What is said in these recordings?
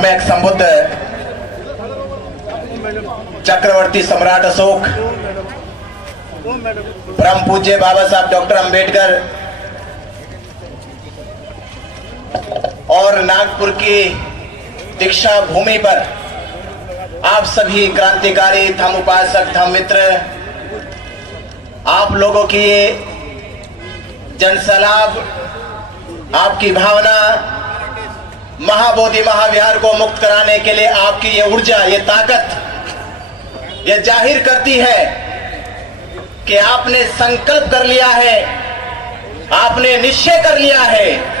में एक संबुद्ध चक्रवर्ती सम्राट अशोक, परम पूज्य बाबा साहब डॉक्टर अंबेडकर और नागपुर की दीक्षा भूमि पर आप सभी क्रांतिकारी धम्म उपासक धम्म मित्र, आप लोगों की ये जनसलाब, आपकी भावना महाबोधि महाविहार को मुक्त कराने के लिए आपकी ये ऊर्जा, ये ताकत ये जाहिर करती है कि आपने संकल्प कर लिया है, आपने निश्चय कर लिया है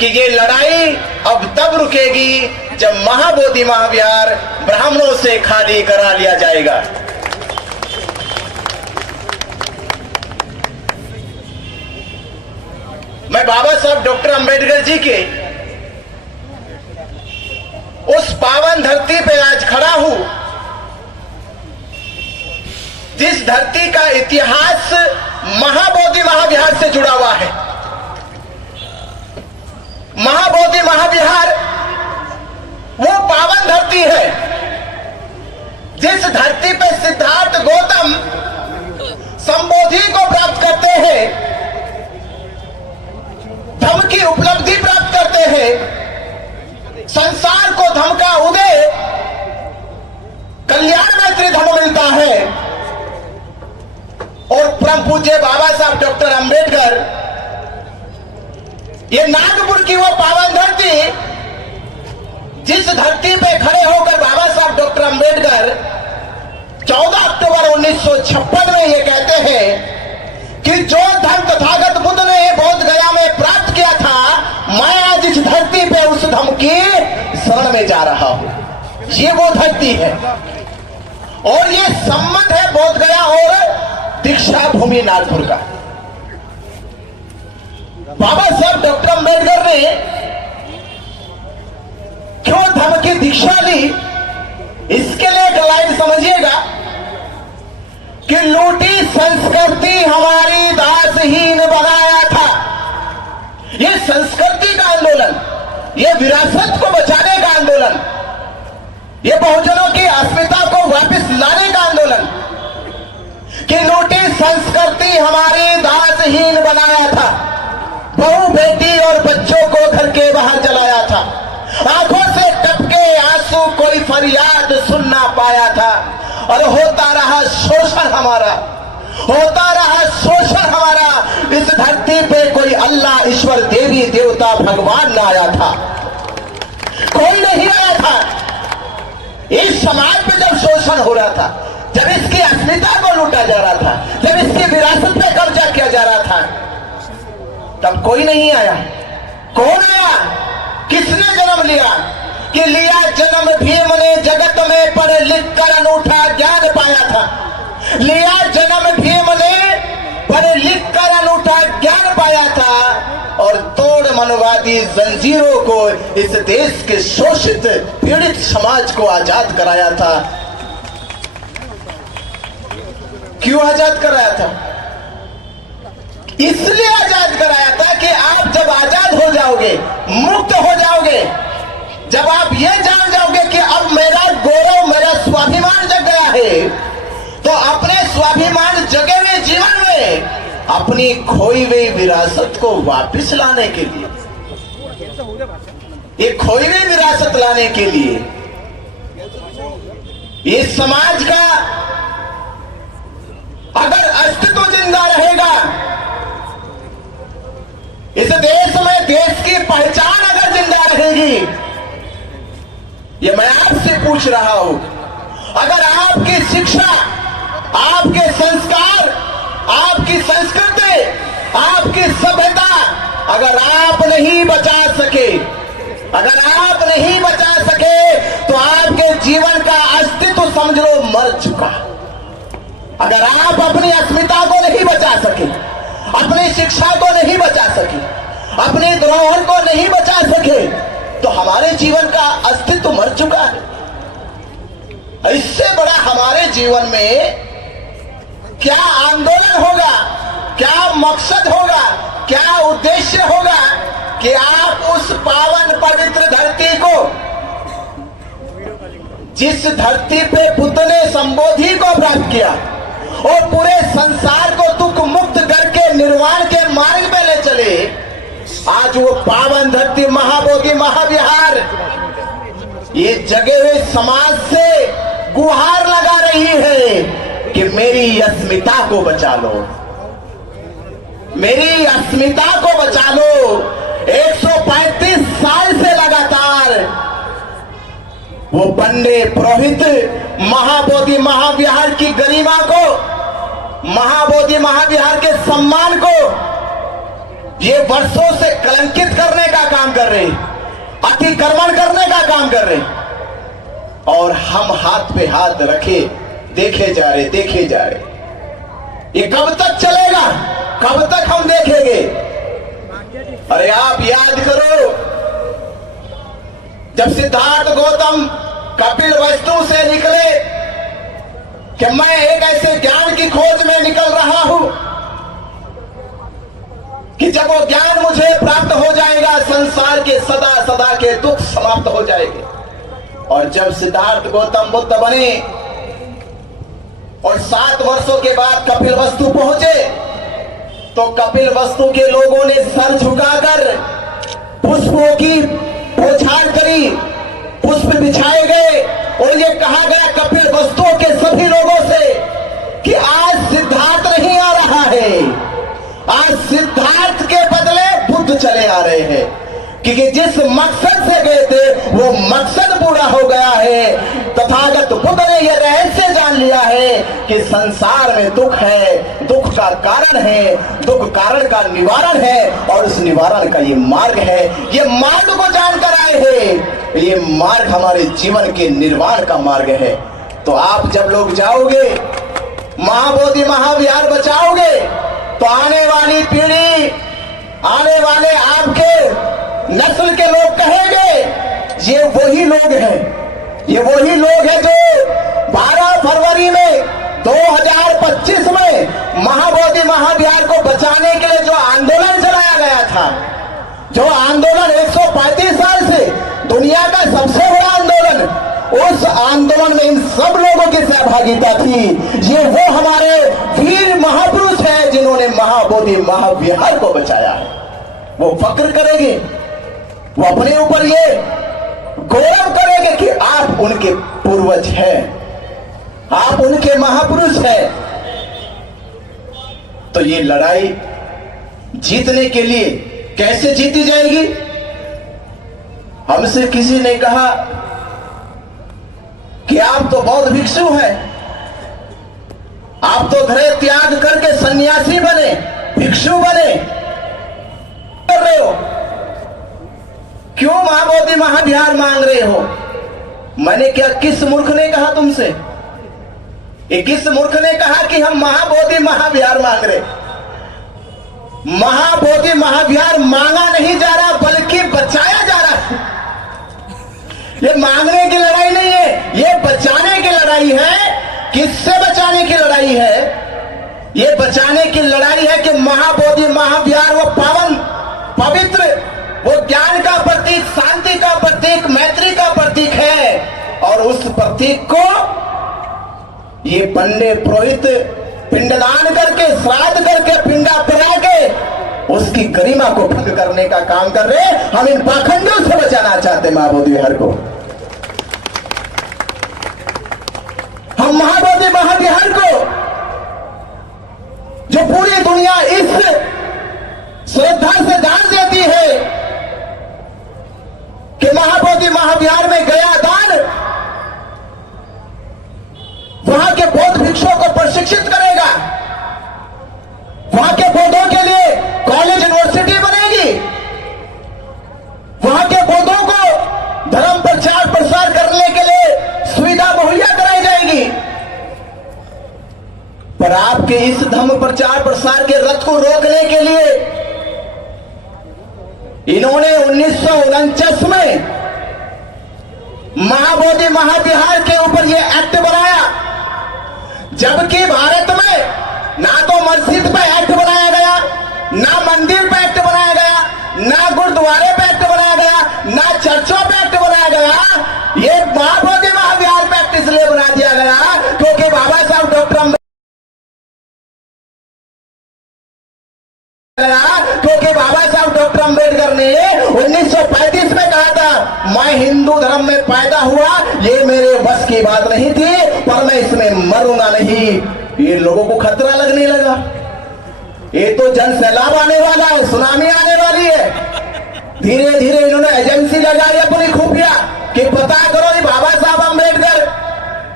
कि ये लड़ाई अब तब रुकेगी जब महाबोधि महाविहार ब्राह्मणों से खाली करा लिया जाएगा। मैं बाबा साहब डॉक्टर अंबेडकर जी के उस पावन धरती पे आज खड़ा हूं, जिस धरती का इतिहास महाबोधि महाविहार से जुड़ा हुआ है। महाबोधि महाविहार वो पावन धरती है जिस धरती पे सिद्धार्थ गौतम संबोधि को प्राप्त करते हैं, धम्म की उपलब्धि प्राप्त करते हैं, संसार को धम्म का उदय कल्याण मैत्री धम्म मिलता है। और परम पूज्य बाबा साहब डॉक्टर अंबेडकर, ये नागपुर की वो पावन धरती जिस धरती पे खड़े होकर बाबा साहब डॉक्टर अंबेडकर 14 अक्टूबर 1956 में ये कहते हैं कि जो धर्म तथागत बुद्ध ने बोध गया में प्राप्त किया था, मैं आज इस धरती पे उस धर्म की शरण में जा रहा हूं। ये वो धरती है और ये संबंध है बोध गया और दीक्षा भूमि नागपुर का। बाबा साहब डॉक्टर अंबेडकर ने क्यों धर्म की दीक्षा ली, इसके लिए एक लाइन समझिएगा कि लूटी संस्कृति हमारी दासहीन बनाया था। ये संस्कृति का आंदोलन, ये विरासत को बचाने का आंदोलन, ये बहुजनों की अस्मिता को वापस लाने का आंदोलन, कि लूटी संस्कृति हमारी दासहीन बनाया था, बहू बेटी और बच्चों को घर के बाहर जलाया था, आंखों से टपके आंसू कोई फरियाद सुन ना पाया था, और होता रहा शोषण हमारा, होता रहा शोषण हमारा। इस धरती पे कोई अल्लाह ईश्वर देवी देवता भगवान न आया था, कोई नहीं आया था। इस समाज पे जब शोषण हो रहा था, जब इसकी अस्मिता को लूटा जा रहा था, जब इसकी विरासत पे कब्जा किया जा रहा था, तब कोई नहीं आया। कौन आया? किसने जन्म लिया? कि लिया जन्म भीम ने जगत में पढ़ लिख कर अनूठा ज्ञान पाया था। लिया जन्म भीम ने पढ़ लिख कर अनूठा ज्ञान पाया था और तोड़ मनवादी जंजीरों को इस देश के शोषित पीड़ित समाज को आजाद कराया था। क्यों आजाद कराया था? इसलिए आजाद कराया था कि आप जब आजाद हो जाओगे, मुक्त हो जाओगे, जब आप ये जान जाओगे कि अब मेरा गौरव, मेरा स्वाभिमान जग गया है, तो अपने स्वाभिमान जगे हुए जीवन में अपनी खोई हुई विरासत को वापस लाने के लिए, ये खोई हुई विरासत लाने के लिए, ये समाज का अगर अस्तित्व जिंदा रहेगा, इस देश में देश की पहचान अगर जिंदा रहेगी, ये मैं आपसे पूछ रहा हूं, अगर आपकी शिक्षा, आपके संस्कार, आपकी संस्कृति, आपकी सभ्यता अगर आप नहीं बचा सके, अगर आप नहीं बचा सके, तो आपके जीवन का अस्तित्व समझ लो मर चुका। अगर आप अपनी अस्मिता को नहीं बचा सके, अपनी शिक्षा को नहीं बचा सके, अपनी धरोहर को नहीं बचा सके, तो हमारे जीवन का अस्तित्व मर चुका है। इससे बड़ा हमारे जीवन में क्या आंदोलन होगा, क्या मकसद होगा, क्या उद्देश्य होगा कि आप उस पावन पवित्र जिस धरती पे बुद्ध ने संबोधि को प्राप्त किया और पूरे संसार को दुख मुक्त करके निर्वाण के मार्ग में ले चले, आज वो पावन धरती महाबोधि महाविहार ये जगे हुए समाज से गुहार लगा रही है कि मेरी अस्मिता को बचा लो, मेरी अस्मिता को बचा लो। 135 साल से लगातार वो पंडे पुरोहित महाबोधि महाविहार की गरिमा को, महाबोधि महाविहार के सम्मान को ये वर्षों से कलंकित करने का काम कर रहे, अतिक्रमण करने का काम कर रहे, और हम हाथ पे हाथ रखे देखे जा रहे। ये कब तक चलेगा, कब तक हम देखेंगे? अरे आप याद करो, जब सिद्धार्थ गौतम कपिल वस्तु से निकले कि मैं एक ऐसे ज्ञान की खोज में निकल रहा हूं कि जब वो ज्ञान मुझे प्राप्त हो जाएगा संसार के सदा सदा के दुख समाप्त हो जाएंगे। और जब सिद्धार्थ गौतम बुद्ध बने और 7 वर्षों के बाद कपिल वस्तु पहुंचे, तो कपिल वस्तु के लोगों ने सर झुकाकर पुष्पों की बौछार करी, पुष्प बिछाए गए और ये कहा गया कपिल वस्तुओं के सभी लोगों से कि आज सिद्धार्थ नहीं आ रहा है, आज सिद्धार्थ के बदले बुद्ध चले आ रहे हैं, क्योंकि जिस मकसद से गए थे वो मकसद पूरा हो गया है। तथागत बुद्ध ने यह रहस्य जान लिया है कि संसार में दुख है, दुख का कारण है, दुख कारण का निवारण है, और उस निवारण का ये मार्ग है। ये मार्ग को जानकर आए हैं, ये मार्ग हमारे जीवन के निर्वाण का मार्ग है। तो आप जब लोग जाओगे महाबोधि महाविहार बचाओगे, तो आने वाली पीढ़ी, आने वाले आपके नस्ल के लोग कहेंगे ये वही लोग हैं, ये वही लोग हैं जो 12 फरवरी में 2025 में महाबोधि महाविहार को बचाने के लिए जो आंदोलन चलाया गया था, जो आंदोलन 135 साल से दुनिया का सबसे बड़ा आंदोलन, उस आंदोलन में इन सब लोगों की सहभागिता थी। ये वो हमारे वीर महापुरुष हैं जिन्होंने महाबोधि महाविहार को बचाया है। वो फक्र करेंगे, वो अपने ऊपर ये गौरव करेंगे कि आप उनके पूर्वज हैं, आप उनके महापुरुष हैं। तो ये लड़ाई जीतने के लिए कैसे जीती जाएगी? हमसे किसी ने कहा कि आप तो बौद्ध भिक्षु हैं, आप तो घर त्याग करके सन्यासी बने, भिक्षु बने, कर रहे हो, क्यों महाबोधि महाविहार मांग रहे हो? मैंने क्या, किस मूर्ख ने कहा तुमसे? किस मूर्ख ने कहा कि हम महाबोधि महाविहार मांग रहे? महाबोधि महाविहार मांगा नहीं जा रहा बल्कि बचाया जा रहा है। ये मांगने की लड़ाई नहीं है, ये बचाने की लड़ाई है। किससे बचाने की लड़ाई है? ये बचाने की लड़ाई है कि महाबोधि महाविहार वो पावन पवित्र, वो ज्ञान का प्रतीक, शांति का प्रतीक, मैत्री का प्रतीक है, और उस प्रतीक को ये पंडे पुरोहित पिंडदान करके, श्राद्ध करके, पिंडा पिला के उसकी गरिमा को भंग करने का काम कर रहे हैं। हम इन पाखंडियों से बचाना चाहते हैं महाबोधि विहार को। हम महाबोधि महाविहार को, जो पूरी दुनिया इस श्रद्धा से जान देती है कि महाबोधि महाविहार में गया दान वहां के बौद्ध भिक्षुओं को प्रशिक्षित करेगा, वहां के बौद्धों के लिए कॉलेज यूनिवर्सिटी बनेगी, वहां के बौद्धों को धर्म प्रचार प्रसार करने के लिए सुविधा मुहैया कराई जाएगी। पर आपके इस धर्म प्रचार प्रसार के रथ को रोकने के लिए इन्होंने 1949 में महाबोधि महाविहार के ऊपर यह एक्ट बनाया, जबकि भारत में ना तो मस्जिद पे एक्ट बनाया गया, ना मंदिर पे एक्ट बनाया गया, ना गुरुद्वारे पे एक्ट बनाया गया, ना चर्चों पे एक्ट बनाया गया। ये महाबोधि महाविहार मैं हिंदू धर्म में पैदा हुआ, ये मेरे बस की बात नहीं थी, पर मैं इसमें मरूंगा नहीं। ये लोगों को खतरा लगने लगा, ये तो जन सैलाब आने वाला है, सुनामी आने वाली है। धीरे धीरे इन्होंने एजेंसी लगाई अपनी खुफिया कि पता करो ये बाबा साहब अम्बेडकर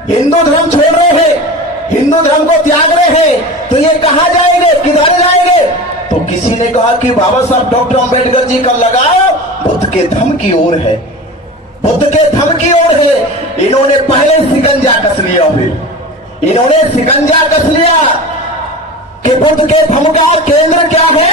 हिंदू धर्म छोड़ रहे हैं, हिंदू धर्म को त्याग रहे हैं, तो ये कहां जाएंगे, किधर जाएंगे? तो किसी ने कहा कि बाबा साहब डॉक्टर अम्बेडकर जी का लगाओ बुद्ध के धर्म की ओर है, बुद्ध के धर्म की ओर है। इन्होंने पहले शिकंजा कस लिया, फिर इन्होंने शिकंजा कस लिया कि बुद्ध के धर्म का केंद्र क्या है?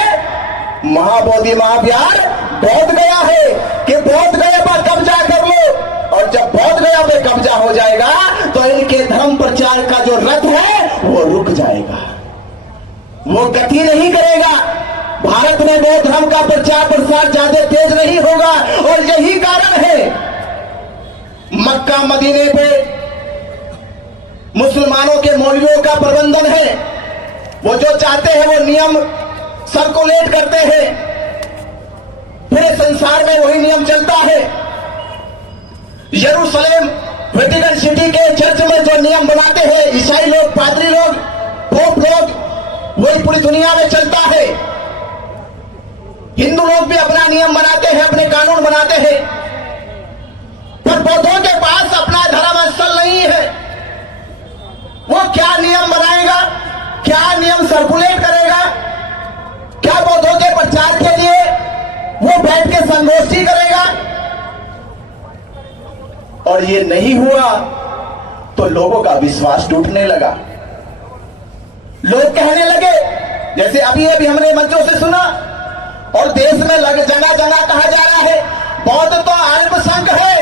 महाबोधि महाविहार बौद्ध गया है, कि बौद्ध गया पर कब्जा कर लो, और जब बौद्ध गया पे कब्जा हो जाएगा तो इनके धर्म प्रचार का जो रथ है वो रुक जाएगा, वो गति नहीं करेगा। भारत में बौद्ध धर्म का प्रचार प्रसार ज्यादा तेज नहीं होगा, और यही कारण है मक्का मदीने पे मुसलमानों के मौलवियों का प्रबंधन है। वो जो चाहते हैं वो नियम सर्कुलेट करते हैं, पूरे संसार में वही नियम चलता है। यरूशलेम वेटिकन सिटी के चर्च में जो नियम बनाते हैं ईसाई लोग, पादरी लोग, पोप लोग, वही पूरी दुनिया में चलता है। हिंदू लोग भी अपना नियम बनाते हैं, अपने कानून बनाते हैं, पर बौद्धों के पास अपना धर्म स्थल नहीं है। वो क्या नियम बनाएगा, क्या नियम सर्कुलेट करेगा? क्या बौद्धों के प्रचार के लिए वो बैठ के संगोष्ठी करेगा? और ये नहीं हुआ तो लोगों का विश्वास टूटने लगा। लोग कहने लगे, जैसे अभी हमने मंचों से सुना और देश में जगह जगह कहा जा रहा है बौद्ध तो अल्पसंख्यक है,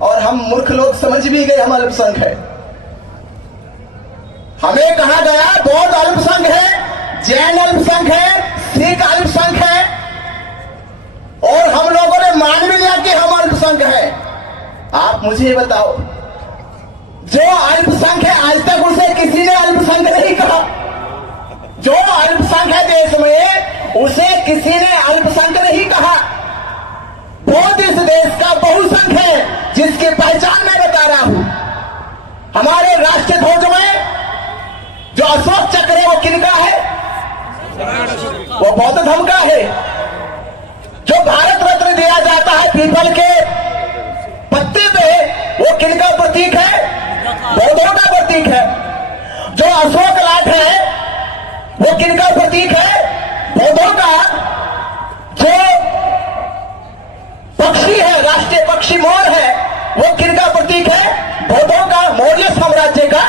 और हम मूर्ख लोग समझ भी गए हम अल्पसंख्यक है। हमें कहा गया बौद्ध अल्पसंख्यक है, जैन अल्पसंख्यक है, सिख अल्पसंख्यक है, और हम लोगों ने मान भी लिया कि हम अल्पसंख्यक है। आप मुझे बताओ, जो अल्पसंख्यक है आज तक उसे किसी ने अल्पसंख्यक नहीं कहा। जो अल्पसंख्यक है देश में उसे किसी ने अल्पसंख्यक नहीं कहा। बौद्ध इस देश का बहुसंख्यक है, जिसकी पहचान मैं बता रहा हूं। हमारे राष्ट्रीय ध्वज में जो अशोक चक्र है वो किनका है? वो बौद्ध धर्म का है। जो भारत रत्न दिया जाता है पीपल के पत्ते पे, वो किनका प्रतीक है? बौद्धों का प्रतीक है। जो अशोक लाट है वो किनका प्रतीक है? बौद्धों का। जो पक्षी है, राष्ट्रीय पक्षी मोर है, वो किनका प्रतीक है? बौद्धों का, मौर्य साम्राज्य का।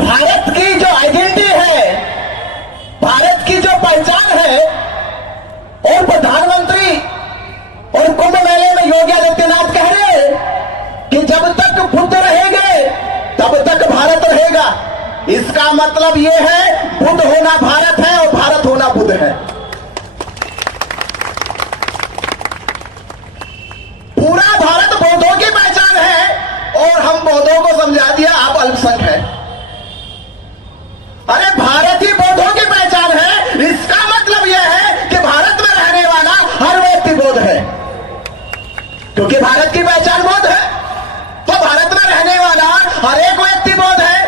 भारत की जो आइडेंटिटी है, भारत की जो पहचान है, और प्रधानमंत्री और कुंभ मेले में योगी आदित्यनाथ कह रहे हैं कि जब तक बुद्ध रहेंगे तब तक भारत रहेगा। इसका मतलब यह है बुद्ध होना भारत है और भारत होना बुद्ध है। पूरा भारत बौद्धों की पहचान है, और हम बौद्धों को समझा दिया आप अल्पसंख्यक हैं। अरे भारत ही बौद्धों की पहचान है, इसका मतलब यह है कि भारत में रहने वाला हर व्यक्ति बौद्ध है, क्योंकि भारत की पहचान बौद्ध है। तो भारत में रहने वाला हर एक व्यक्ति बौद्ध है।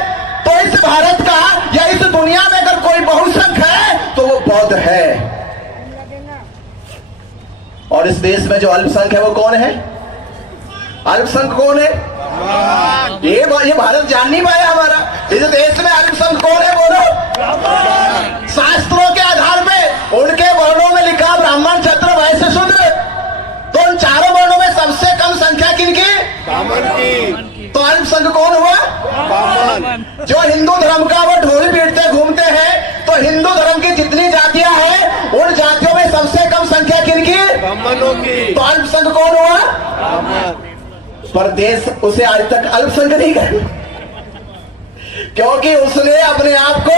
तो इस भारत का या इस दुनिया में अगर कोई बहुसंख्यक है तो वो बौद्ध है। और इस देश में जो अल्पसंख्यक है वो कौन है? अल्पसंख्यक कौन है? ये भारत जान नहीं पाया हमारा। इस देश में अल्पसंख्यक कौन है? बोलो। शास्त्रों के आधार पे उनके वर्णों में लिखा ब्राह्मण, क्षत्रिय, वैश्य, शूद्र। तो उन चारों वर्णों में सबसे कम संख्या किनकी? ब्राह्मण की। तो अल्पसंख्यक कौन हुआ? ब्राह्मण। जो हिंदू धर्म का वो ढोल पीटते घूमते हैं, तो हिंदू धर्म की जितनी जातियां हैं उन जातियों में सबसे कम संख्या किनकी? ब्राह्मणों की। तो अल्पसंख्यक कौन हुआ? ब्राह्मण। पर देश उसे आज तक अल्पसंख्यक नहीं कहा, क्योंकि उसने अपने आप को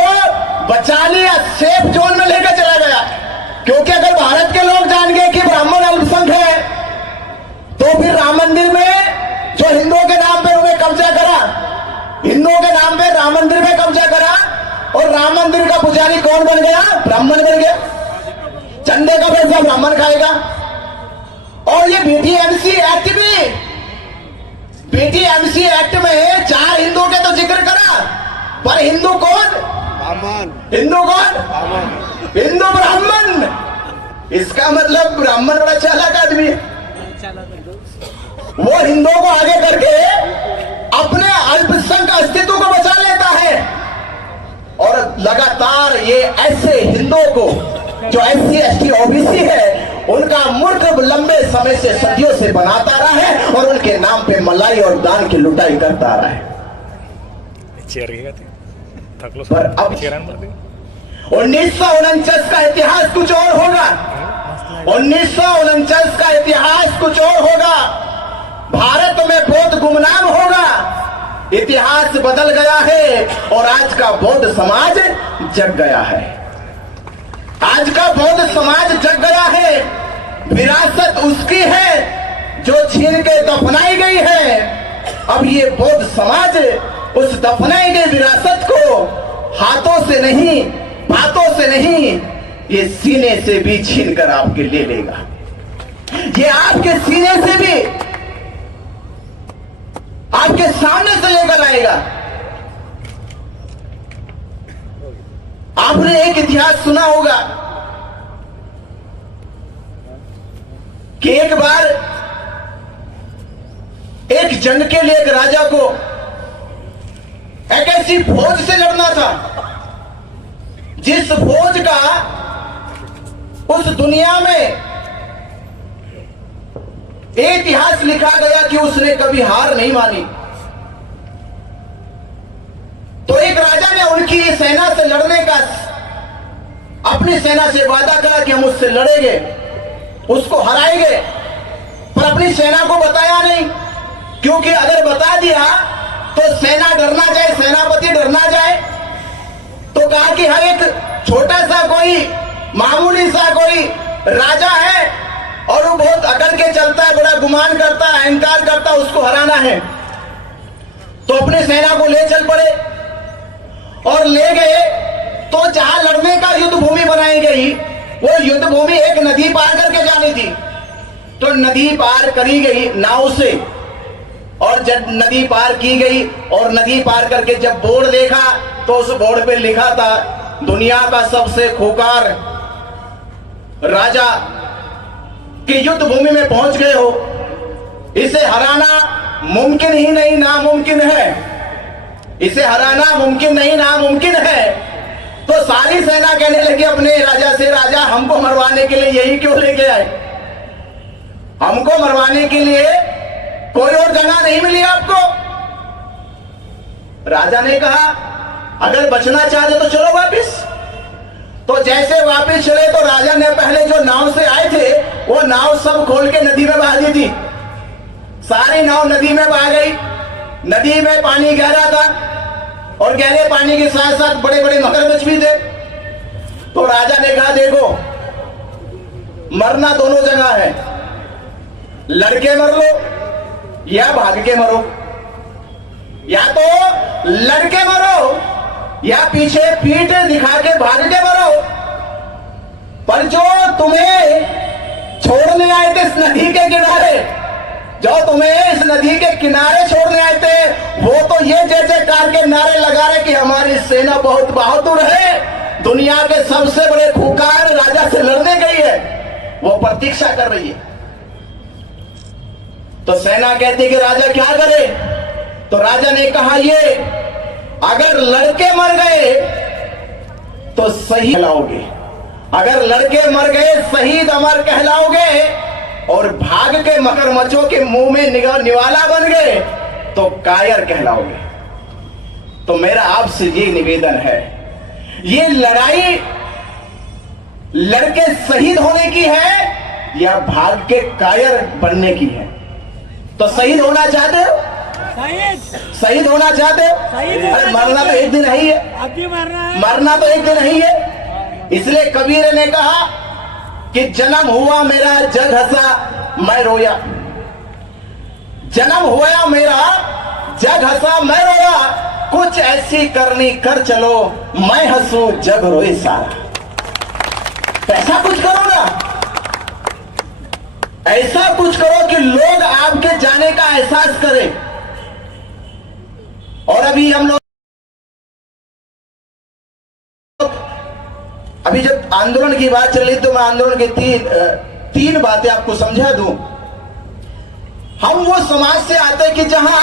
बचा लिया, सेफ जोन में लेकर चला गया। क्योंकि अगर भारत के लोग जान गए कि ब्राह्मण अल्पसंख्यक है, तो फिर राम मंदिर में जो हिंदुओं के नाम पे उन्हें कब्जा करा, हिंदुओं के नाम पे राम मंदिर में कब्जा करा, और राम मंदिर का पुजारी कौन बन गया? ब्राह्मण बन गया। चंदे का पैसा ब्राह्मण खाएगा, और ये बीटीएमसी एक्ट भी, बीटीएमसी एक्ट में 4 हिंदू के तो जिक्र करा, पर हिंदू कौन? हिंदू कौन? हिंदू ब्राह्मण। इसका मतलब ब्राह्मण बड़ा चालाक आदमी है। वो हिंदुओं को आगे करके अपने अल्पसंख्यक अस्तित्व को बचा लेता है और लगातार ये ऐसे हिंदुओं को जो SC ST OBC है उनका मूर्ख लंबे समय से सदियों से बनाता रहा है और उनके नाम पे मलाई और दान की लुटाई करता रहा है। पर अब 1949 का इतिहास कुछ और होगा। 1949 का इतिहास कुछ और होगा। भारत में बौद्ध गुमनाम होगा। इतिहास बदल गया है और आज का बौद्ध समाज जग गया है। आज का बौद्ध समाज जग गया है। विरासत उसकी है जो छीन के दफनाई गई है। अब ये बौद्ध समाज उस दफनाई गई विरासत को हाथों से नहीं, बातों से नहीं, ये सीने से भी छीन कर आपके ले लेगा। ये आपके सीने से भी आपके सामने से लेकर आएगा। आपने एक इतिहास सुना होगा कि एक बार एक जंग के लिए एक राजा को एक ऐसी फौज से लड़ना था जिस फौज का उस दुनिया में इतिहास लिखा गया कि उसने कभी हार नहीं मानी। तो एक राजा ने उनकी सेना से लड़ने का अपनी सेना से वादा करा कि हम उससे लड़ेंगे, उसको हराएंगे, पर अपनी सेना को बताया नहीं, क्योंकि अगर बता दिया तो सेना डरना जाए, सेनापति डरना जाए। तो कहा कि हर एक छोटा सा कोई मामूली सा कोई राजा है और वो बहुत अकड़ के चलता है, बड़ा गुमान करता है, अहंकार करता है, उसको हराना है। तो अपने सेना को ले चल पड़े और ले गए। तो जहां लड़ने का युद्ध भूमि बनाई गई वो युद्ध भूमि एक नदी पार करके जानी थी। तो नदी पार करी गई नाव से, और जब नदी पार की गई और नदी पार करके जब बोर्ड देखा तो उस बोर्ड पे लिखा था, दुनिया का सबसे खूंखार राजा कि युद्ध भूमि में पहुंच गए हो, इसे हराना मुमकिन ही नहीं, नामुमकिन है। इसे हराना मुमकिन नहीं, नामुमकिन है। तो सारी सेना कहने लगी अपने राजा से, राजा हमको मरवाने के लिए यही क्यों लेके आए? हमको मरवाने के लिए कोई और जगह नहीं मिली आपको? राजा ने कहा अगर बचना चाहते तो चलो वापिस। तो जैसे वापिस चले तो राजा ने पहले जो नाव से आए थे वो नाव सब खोल के नदी में बहा दी थी। सारी नाव नदी में बहा गई। नदी में पानी गहरा था और गहरे पानी के साथ साथ बड़े बड़े मगरमच्छ भी थे। तो राजा ने कहा देखो, मरना दोनों जगह है, लड़के मर लो या भाग के मरो। या तो लड़के मरो या पीछे पीठ दिखा के भाग के मरो। पर जो तुम्हें छोड़ने आए थे इस नदी के किनारे, जो तुम्हें इस नदी के किनारे छोड़ने आए थे, वो तो ये जय-जयकार के नारे लगा रहे कि हमारी सेना बहुत बहादुर है, दुनिया के सबसे बड़े खूंखार राजा से लड़ने गई है, वो प्रतीक्षा कर रही है। तो सेना कहती कि राजा क्या करे? तो राजा ने कहा ये अगर लड़के मर गए तो शहीद कहलाओगे, अगर लड़के मर गए शहीद अमर कहलाओगे, और भाग के मगरमच्छों के मुंह में निवाला बन गए तो कायर कहलाओगे। तो मेरा आपसे ये निवेदन है, ये लड़ाई लड़के शहीद होने की है या भाग के कायर बनने की है? तो शहीद होना चाहते हो? शहीद होना चाहते हो? अरे मरना तो एक दिन ही है, मरना तो एक दिन ही है। इसलिए कबीर ने कहा कि जन्म हुआ मेरा जग हंसा मैं रोया, जन्म हुआ मेरा जग हंसा मैं रोया, कुछ ऐसी करनी कर चलो मैं हंसू जग रोए सारा। ऐसा कुछ करो ना, ऐसा कुछ करो कि लोग आपके जाने का एहसास करें। और अभी हम लोग अभी जब आंदोलन की बात चल रही तो मैं आंदोलन की तीन बातें आपको समझा दूं। हम वो समाज से आते कि जहां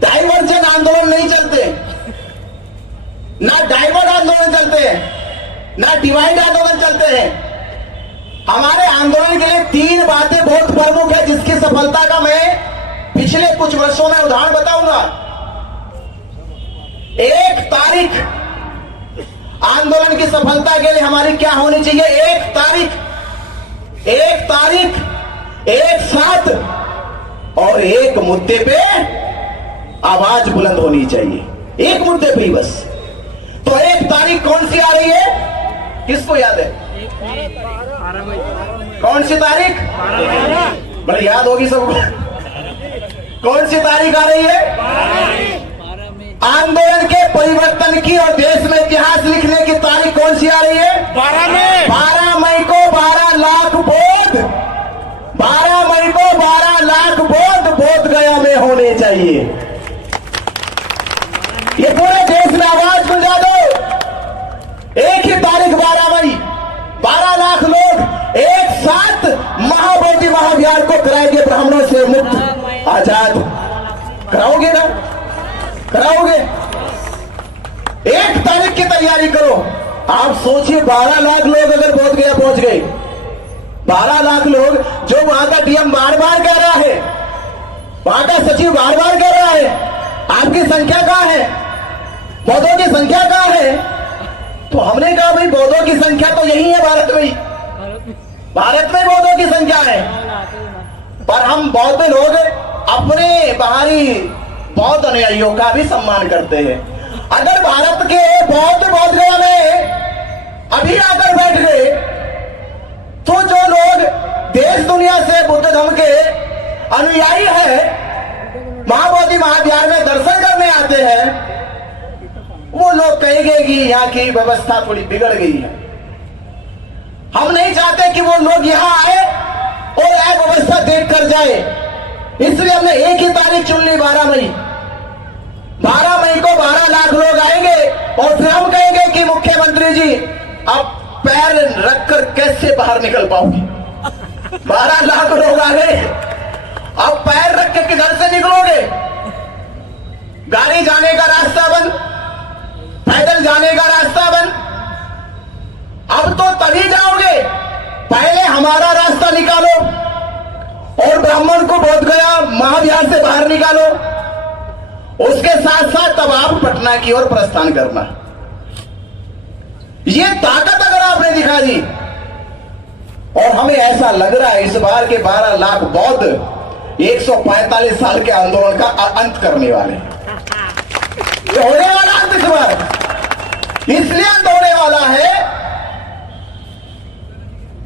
डाइवर्जन आंदोलन नहीं चलते, ना डाइवर्ट आंदोलन चलते हैं, ना डिवाइड आंदोलन चलते हैं। हमारे आंदोलन के लिए तीन बातें बहुत प्रमुख है, जिसकी सफलता का मैं पिछले कुछ वर्षों में उदाहरण बताऊंगा। एक तारीख आंदोलन की सफलता के लिए हमारी क्या होनी चाहिए? एक तारीख, एक साथ और एक मुद्दे पे आवाज बुलंद होनी चाहिए। एक मुद्दे पे ही बस। तो एक तारीख कौन सी आ रही है? किसको याद है? कौन सी तारीख? बड़ी याद होगी सबको। कौन सी तारीख आ रही है? आंदोलन के परिवर्तन की और देश में इतिहास लिखने की तारीख कौन सी आ रही है? 12 मई को 12 लाख बोध, 12 मई को 12 लाख बोध गया में होने चाहिए। ये पूरे देश में आवाज गुंजा दो। एक ही तारीख 12 मई, 12 लाख लोग एक साथ महाबोधि महाभियान को कराएंगे, ब्राह्मणों से मुक्त आजाद। कराओगे ना? कराओगे? एक तारीख की तैयारी करो। आप सोचिए 12 लाख लोग अगर बोध गया पहुंच गए, 12 लाख लोग, जो वहां का डीएम बार बार कह रहा है, वहां का सचिव बार बार कह रहा है, आपकी संख्या कहां है? बौद्धों की संख्या कहां है? तो हमने कहा भाई बौद्धों की संख्या तो यही है भारत में, भारत में बौद्धों की संख्या है। पर हम बौद्ध लोग अपने बाहरी बौद्ध अनुयायियों का भी सम्मान करते हैं। अगर भारत के बौद्ध गया में अभी आकर बैठ गए, तो जो लोग देश दुनिया से बुद्ध धर्म के अनुयायी है, महाबोधि महाविहार में दर्शन करने आते हैं, वो लोग कहेंगे कि यहाँ की व्यवस्था थोड़ी बिगड़ गई है। हम नहीं चाहते कि वो लोग यहाँ आए और अव्यवस्था देख कर जाए, इसलिए हमने एक ही तारीख चुन ली, 12 मई। 12 मई को 12 लाख लोग आएंगे और फिर हम कहेंगे कि मुख्यमंत्री जी अब पैर रखकर कैसे बाहर निकल पाओगे? 12 लाख लोग आ गए, अब पैर रख के किधर से निकलोगे? गाड़ी जाने का रास्ता बंद, पैदल जाने का रास्ता बंद। अब तो तभी जाओगे, पहले हमारा रास्ता निकालो और ब्राह्मण को बोध गया महाविहार से बाहर निकालो। उसके साथ साथ तब आप पटना की ओर प्रस्थान करना। ये ताकत अगर आपने दिखा दी, और हमें ऐसा लग रहा है इस बार के 12 लाख बौद्ध 145 साल के आंदोलन का अंत करने वाले हैं। ये होने वाला अंत इस बार इसलिए अंत होने वाला है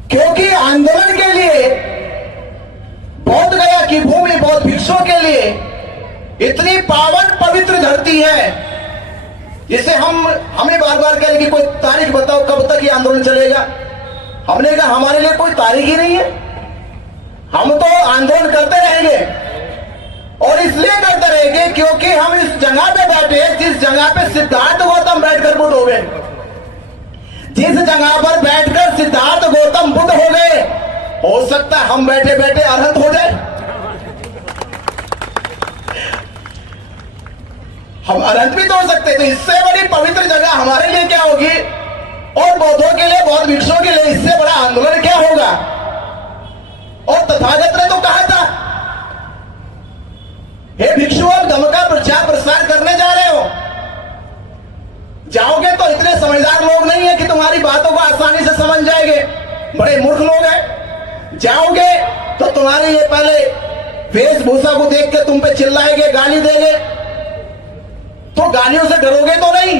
क्योंकि आंदोलन के लिए बौद्ध गया की भूमि बौद्ध भिक्षुओं के लिए इतनी पावन पवित्र धरती है, जिसे हमें बार बार कह रहे कि कोई तारीख बताओ कब तक ये आंदोलन चलेगा। हमने कहा हमारे लिए कोई तारीख ही नहीं है, हम तो आंदोलन करते रहेंगे। और इसलिए करते रहेंगे क्योंकि हम इस जगह पे बैठे, जिस जगह पे सिद्धार्थ गौतम बैठकर बुद्ध हो गए, जिस जगह पर बैठकर सिद्धार्थ गौतम बुद्ध हो गए, हो सकता है हम बैठे बैठे अरहंत हो जाए। हम अरहंत भी तो हो सकते हैं। तो इससे बड़ी पवित्र जगह हमारे लिए क्या होगी, और बौद्धों के लिए, बौद्ध भिक्षुओं के लिए इससे बड़ा आंदोलन क्या होगा। और तथागत ने तो कहा था, हे भिक्षु अब धर्म का प्रचार प्रसार करने जा रहे हो, जाओगे तो इतने समझदार लोग नहीं है कि तुम्हारी बातों को आसानी से समझ जाएंगे, बड़े मूर्ख लोग हैं। जाओगे तो तुम्हारे ये पहले वेशभूषा को देख के तुम पे चिल्लाएंगे, गाली देंगे, तो गालियों से डरोगे तो नहीं।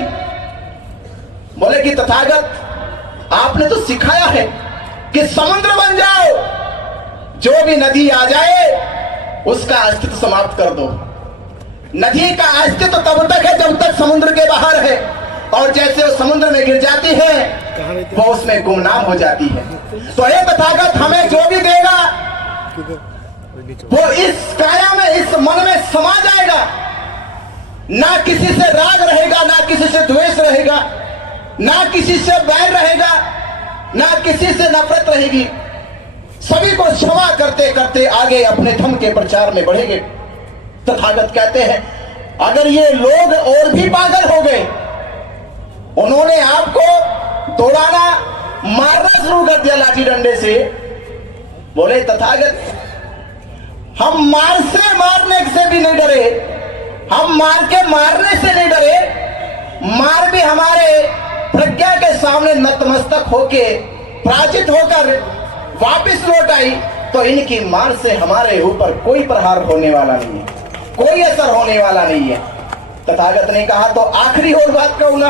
बोले कि तथागत आपने तो सिखाया है कि समुद्र बन जाओ, जो भी नदी आ जाए उसका अस्तित्व समाप्त कर दो। नदी का अस्तित्व तब तक है जब तक समुद्र के बाहर है, और जैसे वो समुद्र में गिर जाती है वो उसमें गुमनाम हो जाती है। तो ये तथागत हमें जो भी देगा वो इस काया में, इस मन में समा जाएगा। ना किसी से राग रहेगा, ना किसी से द्वेष रहेगा, ना किसी से बैर रहेगा, ना किसी से नफरत रहेगी। सभी को क्षमा करते करते आगे अपने धर्म के प्रचार में बढ़ेंगे। तथागत कहते हैं अगर ये लोग और भी पागल हो गए, उन्होंने आपको दौड़ाना मारना शुरू कर दिया लाठी डंडे से, बोले तथागत हम मार से मारने से भी नहीं डरे, हम मार के मारने से नहीं डरे, मार भी हमारे प्रज्ञा के सामने नतमस्तक होके पराजित होकर वापस लौट आई, तो इनकी मार से हमारे ऊपर कोई प्रहार होने वाला नहीं है, कोई असर होने वाला नहीं है। तथागत ने कहा तो आखिरी और बात कहूंगा,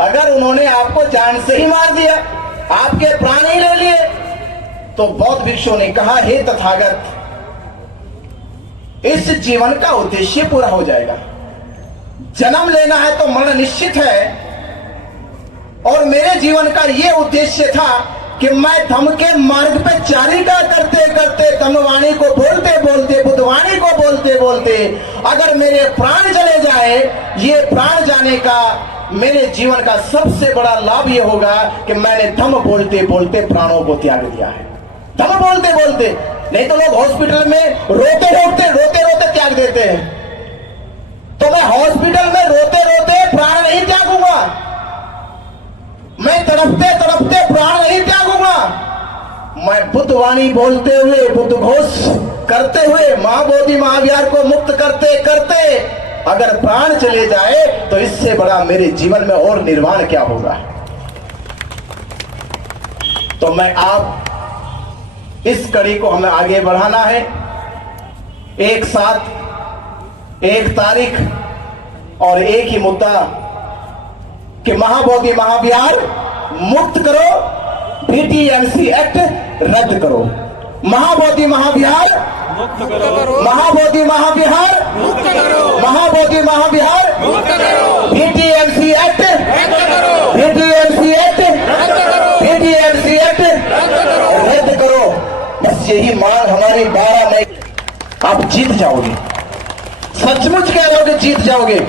अगर उन्होंने आपको जान से ही मार दिया, आपके प्राण ही ले लिए, तो बौद्ध भिक्षु ने कहा हे तथागत इस जीवन का उद्देश्य पूरा हो जाएगा। जन्म लेना है तो मरण निश्चित है, और मेरे जीवन का यह उद्देश्य था कि मैं धम्म के मार्ग पे चारिका करते करते धम्मवाणी को बोलते बोलते, बुद्धवाणी को बोलते बोलते अगर मेरे प्राण चले जाए, ये प्राण जाने का मेरे जीवन का सबसे बड़ा लाभ ये होगा कि मैंने धम्म बोलते बोलते प्राणों को त्याग दिया है। धम्म बोलते बोलते, नहीं तो लोग हॉस्पिटल में रोते रोते त्याग देते हैं, तो मैं हॉस्पिटल में रोते रोते प्राण नहीं त्यागूंगा, मैं तड़पते तड़पते प्राण नहीं त्यागूंगा। मैं बुद्धवाणी बोलते हुए, बुद्ध घोष करते हुए, महाबोधि महाविहार को मुक्त करते करते अगर प्राण चले जाए तो इससे बड़ा मेरे जीवन में और निर्वाण क्या होगा। तो मैं आप इस कड़ी को हमें आगे बढ़ाना है, एक साथ, एक तारीख और एक ही मुद्दा कि महाबोधि महाविहार मुक्त करो, बीटीएमसी एक्ट रद्द करो, महाबोधि महाविहार मुक्त करो, महाबोधि महाविहार मुक्त करो, महाबोधि महाविहार मुक्त करो, बीटीएमसी एक्ट रद्द करो, बीटीएमसी एक्ट रद्द करो, बीटीएमसी एक्ट रद्द करो। बस यही मांग हमारी 12 मई, आप जीत जाओगे, सचमुच कह रहे हो कि जीत जाओगे।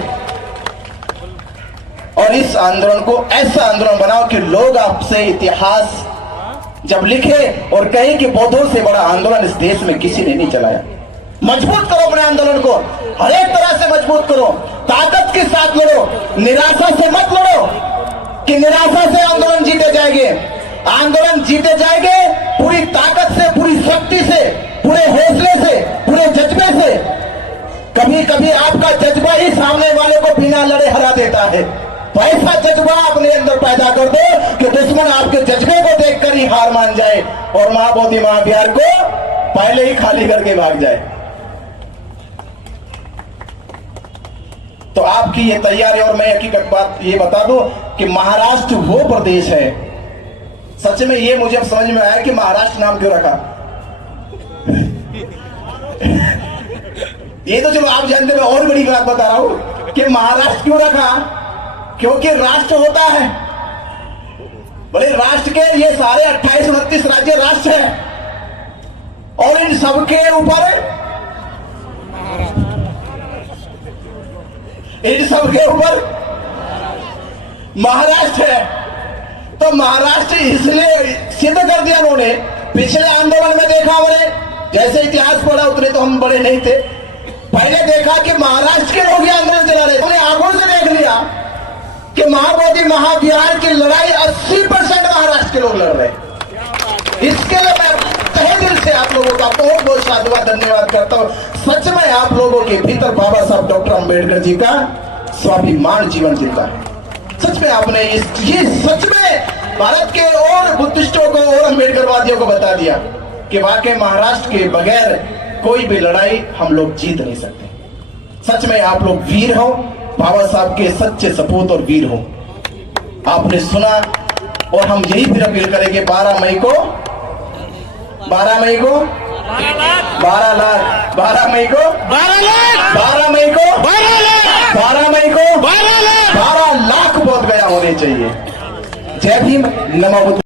और इस आंदोलन को ऐसा आंदोलन बनाओ कि लोग आपसे इतिहास जब लिखे और कहे कि बौद्धों से बड़ा आंदोलन इस देश में किसी ने नहीं चलाया। मजबूत करो अपने आंदोलन को, हर एक तरह से मजबूत करो, ताकत के साथ लड़ो, निराशा से मत लड़ो कि निराशा से आंदोलन जीते जाएंगे। आंदोलन जीते जाएंगे पूरी ताकत से, पूरी शक्ति से, पूरे हौसले से, पूरे जज्बे से। कभी कभी आपका जज्बा ही सामने वाले को बिना लड़े हरा देता है। तो ऐसा जज्बा अपने अंदर पैदा कर दो कि दुश्मन आपके जज्बे को देखकर ही हार मान जाए और महाबोधि महाविहार को पहले ही खाली करके भाग जाए। तो आपकी ये तैयारी, और मैं हकीकत बात ये बता दूं कि महाराष्ट्र वो प्रदेश है, सच में ये मुझे अब समझ में आया कि महाराष्ट्र नाम क्यों रखा। ये तो चलो आप जानते, मैं और बड़ी बात बता रहा हूं कि महाराष्ट्र क्यों रखा, क्योंकि राष्ट्र होता है, बोले राष्ट्र के ये सारे 28-29 राज्य राष्ट्र हैं और इन सबके ऊपर, इन सबके ऊपर महाराष्ट्र है। तो महाराष्ट्र इसलिए सिद्ध कर दिया उन्होंने। पिछले आंदोलन में देखा हमने, जैसे इतिहास पढ़ा उतने तो हम बड़े नहीं थे, पहले देखा कि महाराष्ट्र के लोग ये आंदोलन चला रहे, उन्हें आंखों से देख लिया कि महाबोधि महाविहार की लड़ाई 80% महाराष्ट्र के लोग लड़ रहे हैं। इसके लिए मैं तहे दिल से आप लोगों का बहुत बहुत साधुवाद धन्यवाद करता हूं। सच में आप लोगों के भीतर बाबा साहब डॉक्टर अंबेडकर जी का स्वाभिमान जीवन जिंदा है। सच में आपने ये सच में भारत के और बुद्धिस्टों को और अंबेडकरवादियों को बता दिया कि वाकई महाराष्ट्र के बगैर कोई भी लड़ाई हम लोग जीत नहीं सकते। सच में आप लोग वीर हो, बाबा साहब के सच्चे सपूत और वीर हो। आपने सुना और हम यही फिर अपील करेंगे 12 मई को 12 मई को 12 लाख 12 मई को 12 मई को 12 लाख 12 लाख बौद्ध पैदा होने चाहिए। जय भीम, नमो बुद्धाय।